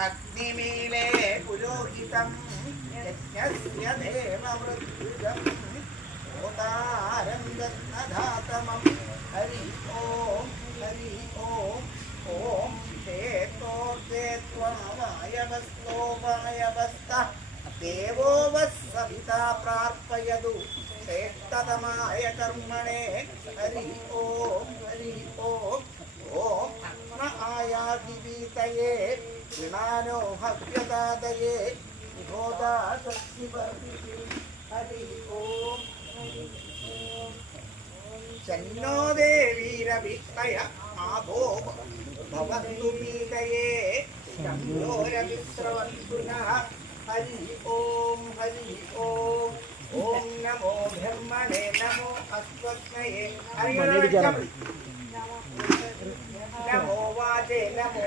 അഗ്നിമീലേ പുരോഹിതം യജ്ഞസ്യ ദേവമൃത്യുജം ഓതാരം ദത്തധാതമം ഹരി ഓം ഹരി ഓം ഓം േത്വായവസ്തോപായവസ്ത ദേവോ വസ്സവിതാ പ്രാർപ്പയതു ശ്രേഷ്ഠതമായ കർമ്മണേ ഹരി ഓം ഓം അഗ്ന ആയാതിവീതയേ ഗുണാനോ ഹവ്യദാതയേ വിഭോദാസക്തിവർദ്ധി ഹരി ഓം ശന്നോ ദേവീരവിത്തയ ആഭോ ഭവന്തു പീതയേ ശംഭോരവിസ്രവന്തു നഃ ഹരി ഓം ഓം നമോ ബ്രഹ്മണേ നമോ അസ്വസ്മയേ ഹരി നമോ വാചേ നമോ